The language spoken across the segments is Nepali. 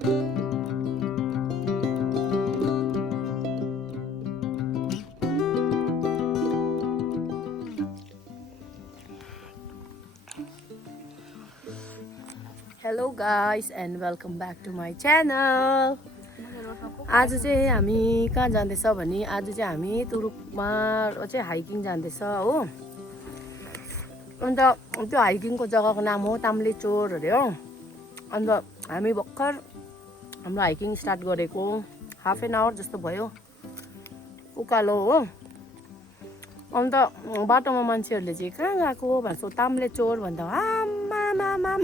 Hello guys and welcome back to my channel. आज चाहिँ हामी कहाँ जाँदैछ भने आज चाहिँ हामी तुरुकमा चाहिँ हाइकिङ जाँदैछ हो। अन्त त्यो हाइकिङको जग्गाको नाम हो ताम्लेचोर अरे हो। अन्त हामी भर्खर हाम्रो हाइकिङ स्टार्ट गरेको हाफ एन आवर जस्तो भयो उकालो हो। अन्त बाटोमा मान्छेहरूले चाहिँ कहाँ गएको भन्छ ताम्लेचोर भन्दा आमा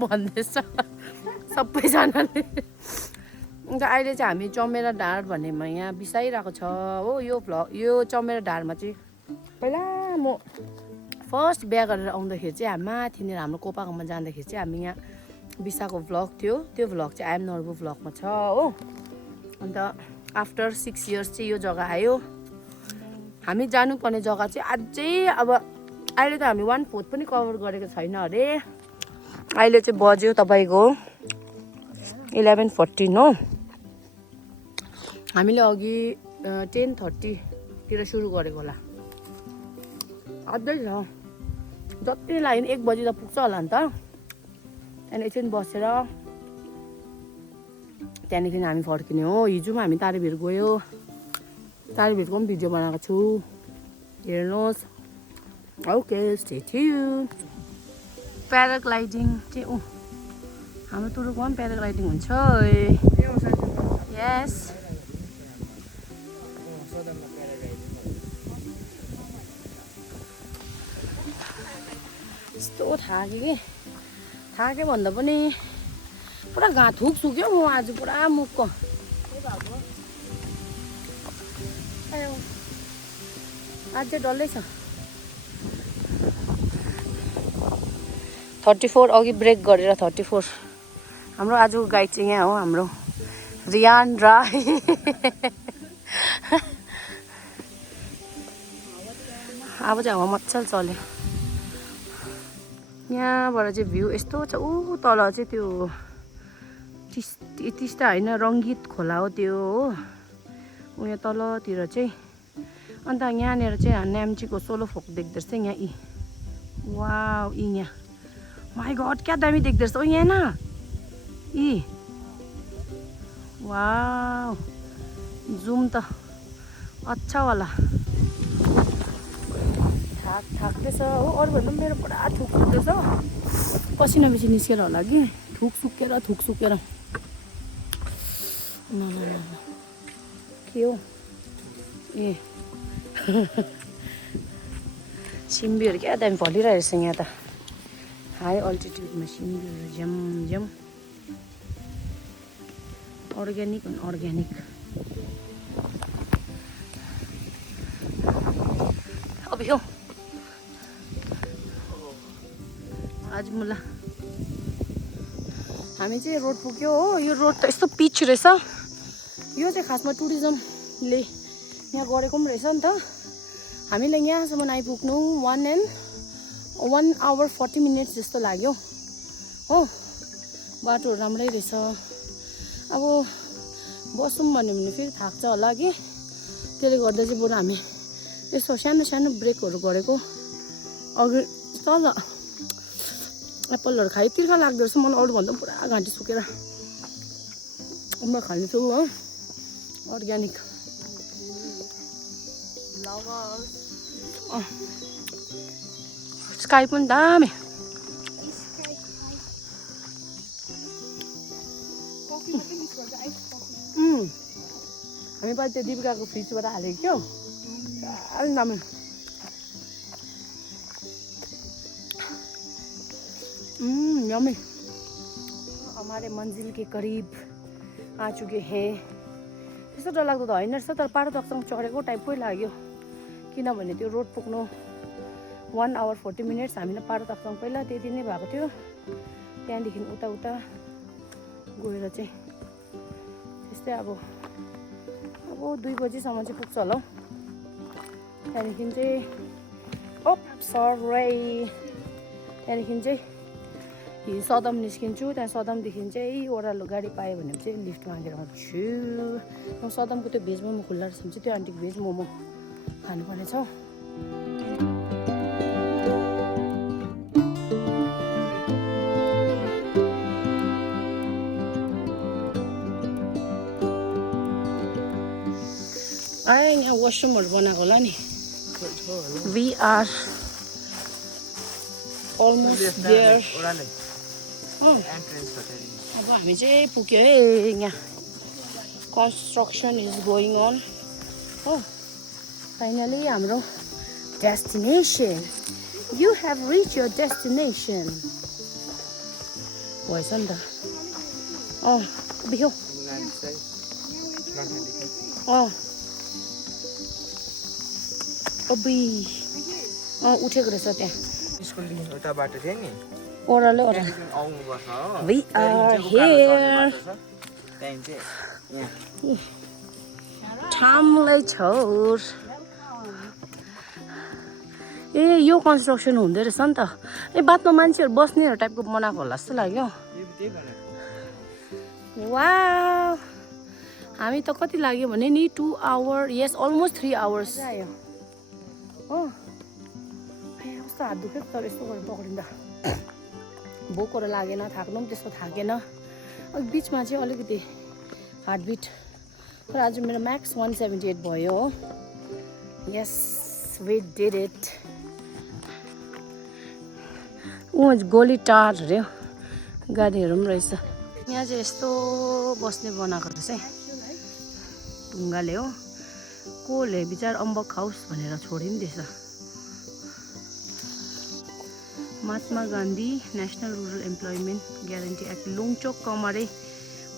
भन्दैछ सबैजनाले। अन्त अहिले चाहिँ हामी चमेरा ढाड भन्नेमा यहाँ बिसाइरहेको छ हो। यो चमेरा ढाडमा चाहिँ पहिला म फर्स्ट बिहा गरेर आउँदाखेरि चाहिँ माथिनिर हाम्रो कोपाकोमा जाँदाखेरि चाहिँ हामी यहाँ बिसाको भ्लग थियो। त्यो भ्लग चाहिँ आइएम नर्बु भ्लगमा छ हो। अन्त आफ्टर 6 इयर्स चाहिँ यो जग्गा आयो। हामी जानुपर्ने जग्गा चाहिँ अझै अब अहिले त हामी 1/4 पनि कभर गरेको छैन अरे। अहिले चाहिँ बज्यो तपाईँको 11:14 हो। हामीले अघि 10:30 तिर सुरु गरेको होला। अझै छ जति लाग्यो 1 बजी त पुग्छ होला नि त। त्यहाँदेखि एकछिन बसेर त्यहाँदेखि हामी फर्किने हो। हिजो हामी तारेभिर गयो। तारेभिरको पनि भिडियो बनाएको छु हेर्नुहोस्। Okay stay tune. प्याराग्लाइडिङ चाहिँ हाम्रो तुरुकमा पनि प्याराग्लाइडिङ हुन्छ यस। यस्तो थाके भन्दा पनि पुरा घाँट थुक सुक्यो म आज पुरा मुखको। आज चाहिँ डल्लै छ। 34 अघि ब्रेक गरेर 34। हाम्रो आजको गाइड चाहिँ यहाँ हो हाम्रो रियान राई। अब चाहिँ हावा मजाले चल्यो। यहाँबाट चाहिँ भ्यू यस्तो छ। तल चाहिँ त्यो टिस्टा होइन रङ्गीत खोला हो त्यो हो यहाँ तलतिर चाहिँ। अन्त यहाँनिर चाहिँ नाम्चीको सोलो फोक देख्दो रहेछ यहाँ। वाउ यहाँ माई गड क्या दामी देख्दो रहेछ यहाँ न वाउ जुम त अच्छा वाला थाक्दैछ हो। अरूभन्दा पनि मेरो पुरा थुक सुक्दैछ। पसिना बेसी निस्केर होला कि थुक सुकेर ल के हो ए सिम्बीहरू क्या दामी फलिरहेको रहेछ यहाँ त। हाई अल्टिट्युडमा सिम्बीहरू झ्याम अर्ग्यानिक अब यो आज मुला हामी चाहिँ रोड पुग्यो हो। यो रोड त यस्तो पिच रहेछ। यो चाहिँ खासमा टुरिज्मले यहाँ गरेको पनि रहेछ नि त। हामीलाई यहाँसम्म आइपुग्नु 1 hour 40 minutes जस्तो लाग्यो हो। बाटोहरू राम्रै रहेछ। अब बसौँ भन्यो भने फेरि थाक्छ होला कि त्यसले गर्दा चाहिँ बरु हामी यसो सानो ब्रेकहरू गरेको। अघि तल एप्पलहरू खायो तिर्खा लाग्दो रहेछ। मलाई अरूभन्दा पनि पुरा घाँटी सुकेर म खानेछु हो अर्ग्यानिक। स्काई पनि दामी। हामी पालि त्यो दिपिकाको फ्रिजबाट हालेको थियो साह्रै दामी। यम्मी। हमारे मंजिल के करीब आ चुके हैं। त्यस्तो डरलाग्दो त होइन रहेछ तर पारो तकसँग चढेको टाइपकै लाग्यो। किनभने त्यो रोड पुग्नु 1 hour 40 minutes हामीलाई पारो तकसँग पहिला त्यति नै भएको थियो। त्यहाँदेखि उता गएर चाहिँ त्यस्तै अब 2 बजीसम्म चाहिँ पुग्छ होला हौ। त्यहाँदेखि चाहिँ त्यहाँदेखि चाहिँ सदम निस्किन्छु त्यहाँ सदमदेखि चाहिँ ओह्रालो गाडी पायो भने चाहिँ लिफ्ट मागेर आउँछु सदमको त्यो भेज मोमो खुल्ला रहेछ भने चाहिँ त्यो आन्टीको भेज मोमो खानुपर्ने छ यहाँ वासरुमहरू बनाएको होला नि वी आर अलमोस्ट देयर अब हामी चाहिँ पुग्यो है यहाँ कन्स्ट्रक्सन इज गोइङ अन हो फाइनली हाम्रो destination you have rich your destination भएछ नि त बिहो उठेको रहेछ त्यहाँ ओह्रालो We are here. Tamlay Chor. यो कन्स्ट्रक्सन हुँदै रहेछ नि त बादमा मान्छेहरू बस्नेहरू टाइपको बनाएको होला जस्तो लाग्यो वाउ हामी त कति लाग्यो भने नि 2 आवर यस अलमोस्ट 3 आवर्स आयो हो कस्तो हात दुख्यो तर यस्तो गरेर पक्रिँदा भोकहरू लागेन थाक्नु पनि त्यस्तो थाकेन बिचमा चाहिँ अलिकति हार्टबिट तर आज मेरो म्याक्स 178 भयो हो यस वी डिड इट गोली टार अरे गाडीहरू पनि रहेछ यहाँ चाहिँ यस्तो बस्ने बनाएको रहेछ है ढुङ्गाले हो कोले बिचार अम्बक खाओस् भनेर छोडिदिएछ Mahatma Gandhi national rural employment guarantee act लुङचोक कमरे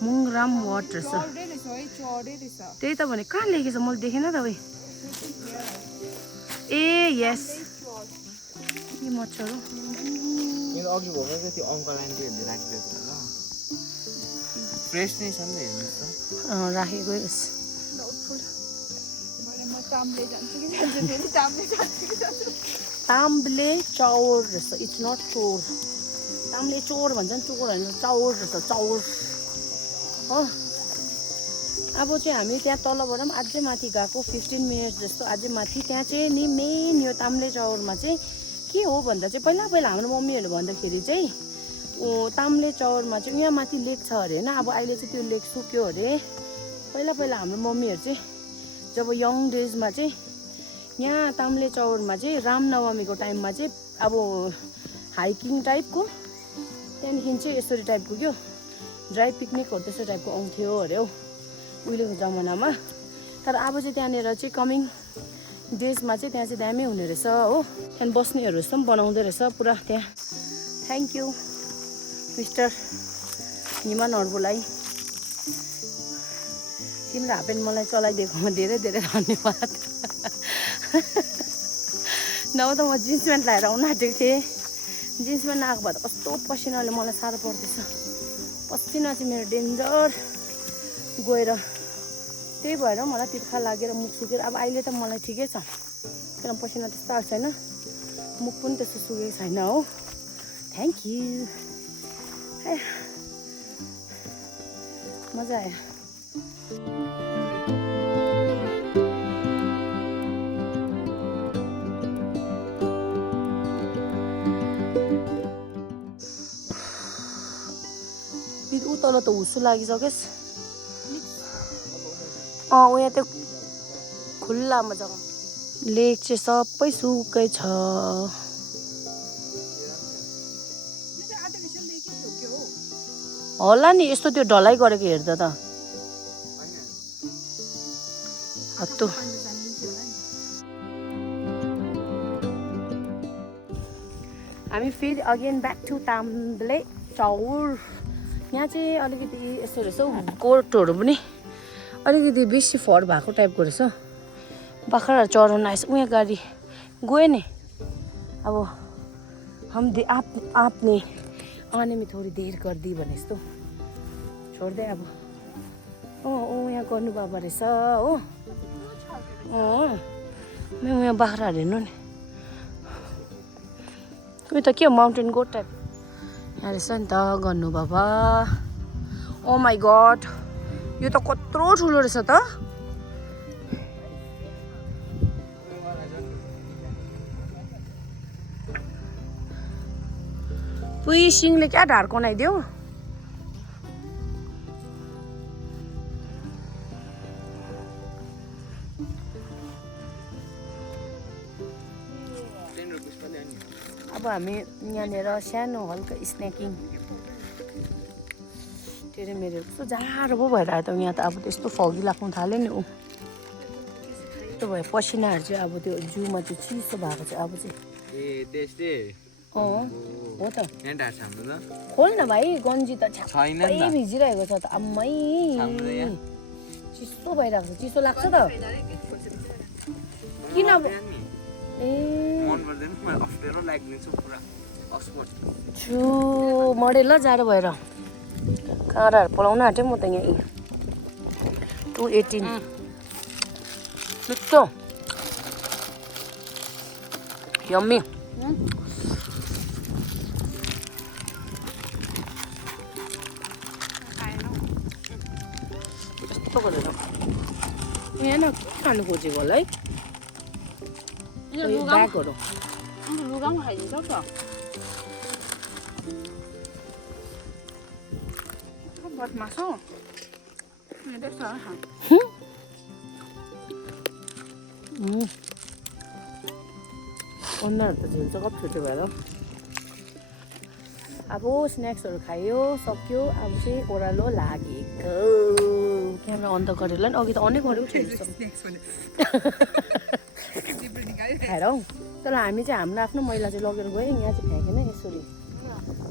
मुङराम वार्ड रहेछ त्यही त भने कहाँ लेखेछ मैले देखेन त भाइ ए यस के मच्छर हो अघि भएको त्यो अङ्कल आन्टीहरूले राखिदिएको होला फ्रेस नै छ नि हेर्नुहोस् त राखेको रहेछ ताम्बले चौर रहेछ इट्स नट चोर ताम्बले चोर भन्छ नि चोर होइन चौर रहेछ चौर हो अब चाहिँ हामी त्यहाँ तलबाट पनि अझै माथि गएको 15 मिनट जस्तो अझै माथि त्यहाँ चाहिँ नि मेन यो ताम्ले चौरमा चाहिँ के हो भन्दा चाहिँ पहिला हाम्रो मम्मीहरूले भन्दाखेरि चाहिँ ताम्ले चौरमा चाहिँ यहाँ माथि लेक छ अरे होइन अब अहिले चाहिँ त्यो लेक सुक्यो अरे पहिला हाम्रो मम्मीहरू चाहिँ जब यङ डेजमा चाहिँ यहाँ ताम्ले चौरमा चाहिँ रामनवमीको टाइममा चाहिँ अब हाइकिङ टाइपको त्यहाँदेखि चाहिँ यसरी टाइपको क्या ड्राई पिकनिकहरू त्यस्तो टाइपको आउँथ्यो अरे हौ उहिलेको जमानामा तर अब चाहिँ त्यहाँनिर चाहिँ कमिङ डेजमा चाहिँ त्यहाँ चाहिँ दामी हुने रहेछ हो त्यहाँदेखि बस्नेहरू जस्तो पनि बनाउँदै रहेछ पुरा त्यहाँ थ्याङ्क यू मिस्टर हिमा नर्बुलाई तिम्रो हाफपेन्ट मलाई चलाइदिएकोमा धेरै धेरै धन्यवाद नभए त म जिन्स प्यान्ट लगाएर आउनु आँटेको थिएँ जिन्स प्यान्ट नआएको भए त कस्तो पसिनाले मलाई साह्रो पर्दैछ पसिना चाहिँ मेरो डेन्जर गएर त्यही भएर मलाई तिर्खा लागेर मुख सुकेर अब अहिले त मलाई ठिकै छ तर पसिना त्यस्तो आएको छैन मुख पनि त्यस्तो सुकेको छैन हो थ्याङ्क यू मजा आयो तल त हुसु लागिसक्योस् यहाँ त्यो खुल्लामा जग्गा लेक चाहिँ सबै सुकै छ होला नि यस्तो त्यो ढलाइ गरेको हेर्दा त हत्तु हामी फेरि अगेन ब्याक टु ताम्ले चौर यहाँ चाहिँ अलिकति यस्तो रहेछ हौ कोर्टहरू पनि अलिकति बेसी फर भएको टाइपको रहेछ बाख्राहरू चराउन आएछ उहाँ गाडी गयो नि अब हम आपने आने में थोड़ी देर कर दी भने जस्तो छोड्दै अब यहाँ गर्नु बाबा रहेछ हो यहाँ बाख्राहरू हेर्नु नि उयो त के हो माउन्टेन गोट टाइप यहाँ रहेछ नि त गर्नु बाबा ओ माई गड यो त कत्रो ठुलो रहेछ त पुई सिंहले क्या ढाड कनाइदियो अब हामी यहाँनिर सानो हल्का स्न्याकिङ तेरो मेरो कस्तो जाडो पो भएर आयो त यहाँ त अब त्यस्तो फगी लाग्नु थाल्यो नि ऊ त्यो भयो पसिनाहरू चाहिँ अब त्यो जिउमा चाहिँ चिसो भएको चाहिँ अब चाहिँ ए त्यस्तै हो त यहाँ ढाड छाम्नु त खोल न भाइ गन्जी त छैन नि छ्याप्पै त। भिजिरहेको छ त अम्मै छाम्नु यहाँ। चिसो भइरहेको छ चिसो लाग्छ त किन अब ए मन पर्दैन मलाई अप्ठ्यारो लाग्दैछ पुरा अस्पट छु मरेल जाडो भएर काँडाहरू पलाउन आँटेँ म त यहाँ 218 मिठो यम्मी कस्तो गरेर यहाँ के खानु खोजेको होला है ब्यागहरू लुगामा खाइदिन्छ त बदमास हौ उनीहरू त झेल्छ कति छुट्यो भएर अब स्न्याक्सहरू खायो सक्यो अब चाहिँ ओह्रालो लागेको क्यामेरा अन त गरेर नि अघि त अनै गऱ्यो खाएर हौ तर हामी चाहिँ हाम्रो आफ्नो मैला चाहिँ लगेर गयो यहाँ चाहिँ फ्याँकेन यसरी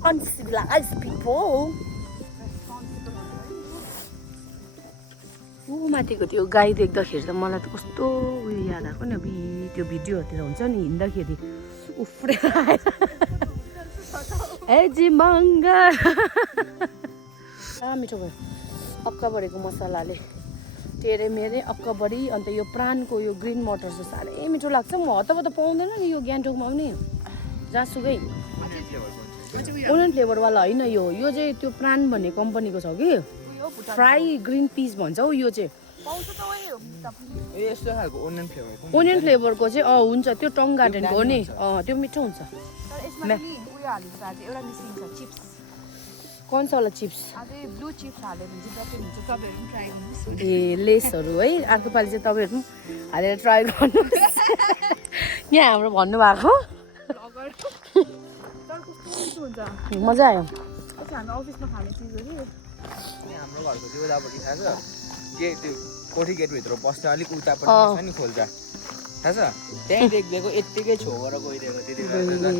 अनसिभिलाइज पिपल ऊ माथिको त्यो गाई देख्दाखेरि त मलाई त कस्तो उयो याद आएको नि त्यो भिडियोहरूतिर हुन्छ नि हिँड्दाखेरि उफ्रेर आएर ए जी मङ्गा मिठो भयो अक्काबडीको मसलाले तेरे मेरे अक्काबडी अन्त यो प्राणको यो ग्रिन मटर चाहिँ साह्रै मिठो लाग्छ म हतपत पाउँदैन नि यो गान्तोकमा पनि जहाँसुकै ओनियन फ्लेभरवाला होइन यो चाहिँ त्यो प्राण भन्ने कम्पनीको छ कि फ्राई ग्रिन पिस भन्छ हौ यो चाहिँ ए यस्तो खालको ओनियन फ्लेभरको ओनियन फ्लेभरको चाहिँ हुन्छ त्यो टङ गार्डनको हो नि त्यो मिठो हुन्छ कन्सवाला चिप्स ब्लू चिप्स हाल्यो भने चाहिँ तपाईँ हुन्छ तपाईँहरू पनि ट्राई गर्नुहोस् ए लेसहरू है अर्को पालि चाहिँ तपाईँहरू पनि हालेर ट्राई गर्नुहोस् यहाँ हाम्रो भन्नुभएको मजा आयो हाम्रो अफिसमा खाने चिजहरू हाम्रो घरको त्यो उतापट्टि थाहा छ के त्यो कोठी गेटभित्र बस्ने अलिक उतापट्टि छ नि खोल्चा थाहा छ त्यहीँ देख्दिएको यत्तिकै छोएर गइदिएको त्यति बेला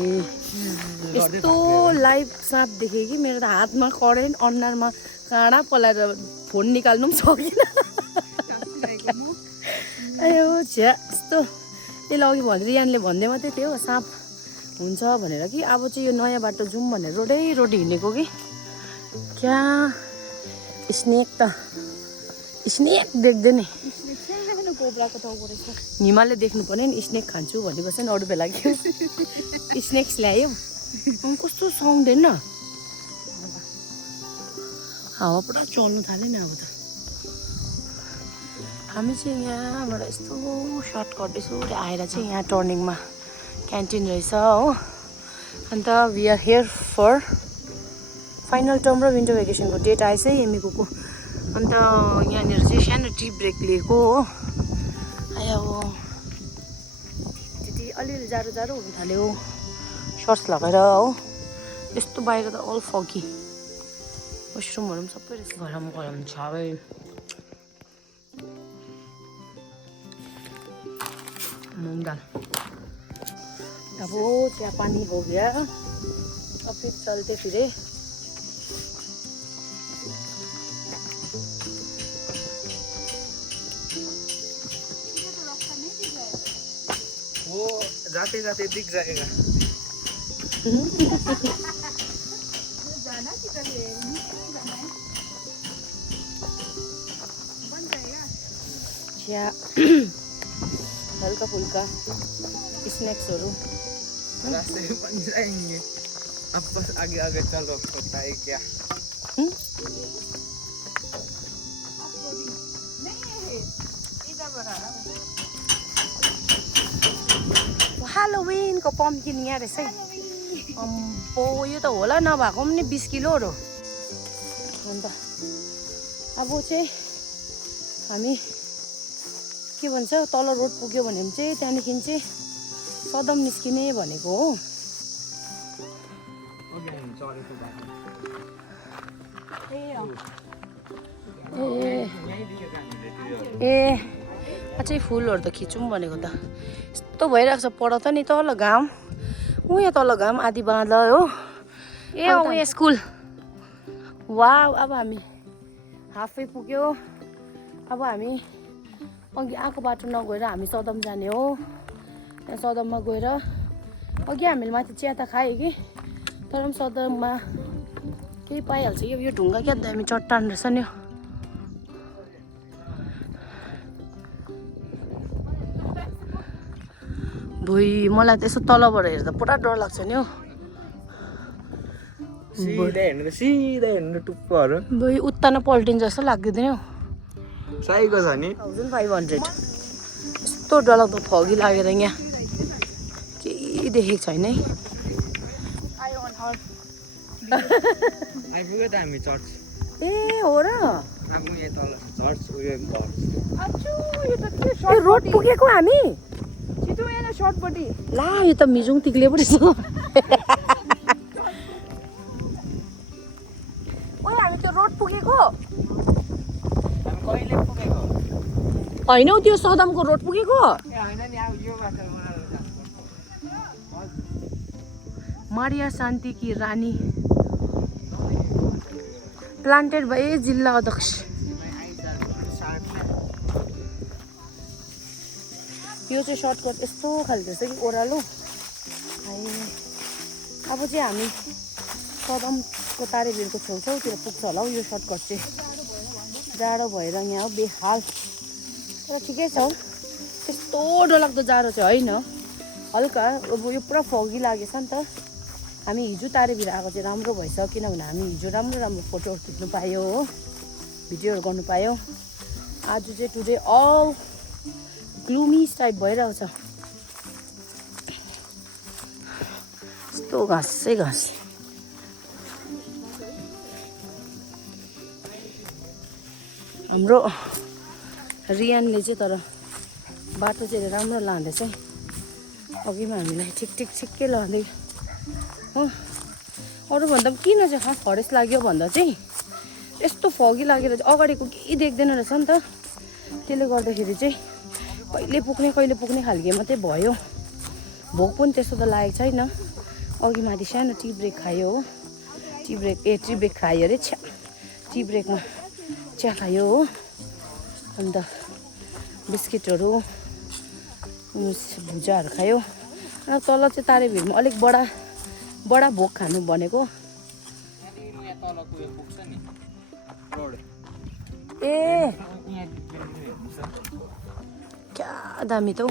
यस्तो लाइभ साँप देखेँ कि मेरो त हातमा करेन्ट अनुहारमा काँडा पलाएर फोन निकाल्नु पनि सकिनँ अयो छ्या यस्तो त्यसले अघि भने रियानले भन्दै मात्रै थियो साँप हुन्छ भनेर कि अब चाहिँ यो नयाँ बाटो जाउँ भनेर रोडै हिँडेको कि क्या स्नेक त स्नेक देख्दैन हिमालय देख्नु पर्ने नि स्नेक खान्छु भनेको छ नि अरू बेला के स्नेक्स ल्यायो कस्तो साउन्ड हेर्न हावा पुरा चल्नु थाल्यो नि अब त हामी चाहिँ यहाँबाट यस्तो सर्ट गर्दैछौँ र आएर चाहिँ यहाँ टर्निङमा क्यान्टिन रहेछ हो अन्त we are here for final term र विन्टर भेकेसनको डेट आएछ है एमएको अन्त यहाँनिर चाहिँ सानो टी ब्रेक लिएको हो आयो त्यति अलिअलि जाडो हुनु थाल्यो सर्ट्स लगाएर हो यस्तो बाहिर त अल फगी वासरुमहरू पनि सबै रहेछ गरम छ है मूंग दाल अब चिया पानी हो गया अब फिर चलते फिरे वो जाते जाते दिख जाएगा चिया हल्का फुल्का स्नैक्सहरू रास्ते में बन जाएंगे अब बस आगे आगे चलो पता है क्या हेलोविनको पम्किन यहाँ रहेछ है अम्बो यो त होला नभएको पनि 20 किलोहरू अन्त अब चाहिँ हामी के भन्छ तल रोड पुग्यो भने चाहिँ त्यहाँदेखि चाहिँ सदम निस्किने भनेको हो ए अझै फुलहरू त खिचौँ भनेको त यस्तो भइरहेको छ पर त नि तल घाम यहाँ तल घाम आधी बाँध्ला हो ए यहाँ स्कुल वा अब हामी हाफै पुग्यो अब हामी अघि आएको बाटो नगएर हामी सदम जाने हो त्यहाँ सदममा गएर अघि हामीले माथि चिया त खायो कि तर पनि सदममा केही पाइहाल्छ यो ढुङ्गा क्या दामी चट्टान रहेछ नि भुइ मलाई त यसो तलबाट हेर्दा पुरा डर लाग्छ नि हौ सिधै हेर्नु टुप्पोहरू भुइ उत्तानो पल्टिन्छ जस्तो लाग्दैन हौ साइको छ नि 1500 यस्तो डरलाग्दो फगी लागेर यहाँ केही देखेको छैन है आइपुग्यो त हामी चर्च ए हो र चर्च उयो ए रोड पुगेको हामी छिटो हेर सर्टपट्टि ला यो त मिजुङ तिक्ले पो रहेछ ओए हामी त्यो रोड पुगेको हामी कहिले पुगेको होइन हौ त्यो सदमको रोड पुगेको ए होइन नि अब यो बाटो मारिया शान्ति की रानी प्लान्टेड भए जिल्ला अध्यक्ष यो चाहिँ सर्टकट यस्तो खालको रहेछ कि ओह्रालो अब चाहिँ हामी सदमको तारेभिरको छेउछाउतिर पुग्छ होला हौ यो सर्टकट चाहिँ जाडो भएर यहाँ बेहाल तर ठिकै छ हौ त्यस्तो डरलाग्दो जाडो चाहिँ होइन हल्का अब यो पुरा फगी लागेछ नि त हामी हिजो तारेभिर आएको चाहिँ राम्रो भएछ किनभने हामी हिजो राम्रो राम्रो फोटोहरू खिच्नु पायो हो भिडियोहरू गर्नु पायो आज चाहिँ टुडे अल ग्लुमी टाइप भइरहेको छ यस्तो घाँसै घाँस हाम्रो रियानले चाहिँ तर बाटो चाहिँ राम्रो लाँदैछ है अघिमा हामीलाई ठिकै लाँदै हो अरूभन्दा पनि किन चाहिँ खास हरेस लाग्यो भन्दा चाहिँ यस्तो फगी लागेर चाहिँ अगाडिको केही देख्दैन रहेछ नि त त्यसले गर्दाखेरि चाहिँ कहिले पुग्ने खालके मात्रै भयो भोक पनि त्यस्तो त लागेको छैन अघि माथि सानो टी ब्रेक खायो हो टी ब्रेक खायो अरे टी ब्रेकमा चिया खायो हो अन्त बिस्किटहरू भुजाहरू खायो र तल चाहिँ तारेभिरमा अलिक बडा भोक खानु भनेको ए क्या दामी त हौ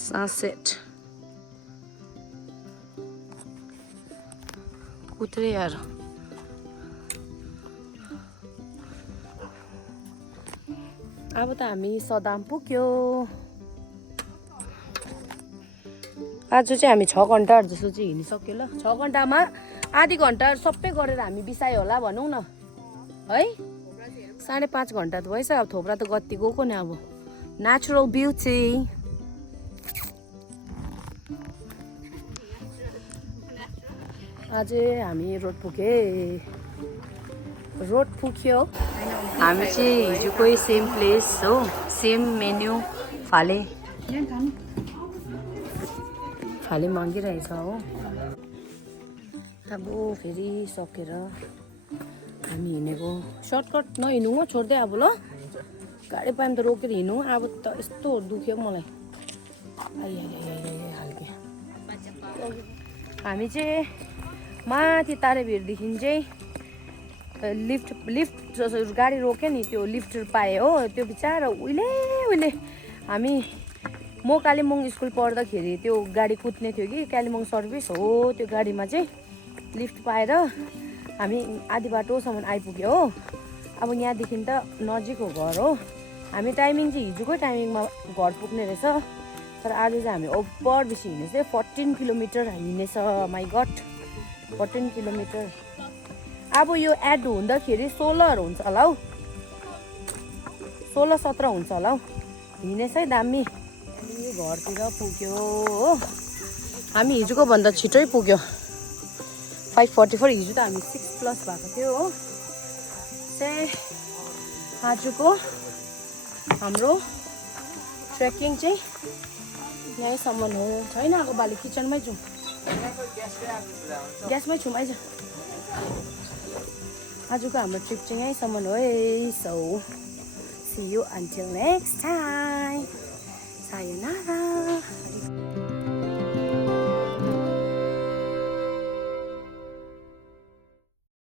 सनसेट उत्रे यार अब त हामी सदाम पुग्यो आज चाहिँ हामी 6 घन्टाहरू जस्तो चाहिँ हिँडिसक्यो ल 6 घन्टामा आधी घन्टा सबै गरेर हामी बिसायो होला भनौँ न है 5.5 घन्टा त भएछ अब थोप्रा त गति गएको नि अब नेचुरल ब्युटी आज हामी रोड पुग्यो हामी चाहिँ हिजोकै सेम प्लेस हो सेम मेन्यू फाले मागिरहेछ हो अब फेरि सकेर हामी हिँडेको सर्टकट नहिँडौँ हो छोड्दै अब ल गाडी पायो भने त रोकेर हिँडौँ अब त यस्तो दुख्यो मलाई खालके हामी चाहिँ माथि तारेभिरदेखि चाहिँ लिफ्ट गाडी रोक्यो नि त्यो लिफ्ट पाएँ हो त्यो बिचारा उहिले हामी म कालिम्पोङ स्कुल पढ्दाखेरि त्यो गाडी कुद्ने थियो कि कालिम्पोङ सर्भिस हो त्यो गाडीमा चाहिँ लिफ्ट पाएर हामी आधी बाटोसम्म आइपुग्यो हो अब यहाँदेखि त नजिक हो घर हो हामी टाइमिङ चाहिँ हिजोकै टाइमिङमा घर पुग्ने रहेछ तर आज चाहिँ हामी ओभर बेसी हिँडेछ 14 किलोमिटर हिँडेछ माई गट 14 किलोमिटर अब यो एड हुँदाखेरि 16 हुन्छ होला हौ 16-17 हुन्छ होला हौ हिँडेछ है दामी अनि घरतिर पुग्यो हो हामी हिजोको भन्दा छिटै पुग्यो 5:44 हिजो त हामी 6+ भएको थियो हो आजको हाम्रो ट्रेकिङ चाहिँ यहीँसम्म हो छैन आएको बाली किचनमै जाउँ ग्यासमै छौँ आइज आजको हाम्रो ट्रिप चाहिँ यहीँसम्म हो है so see you until next time sayonara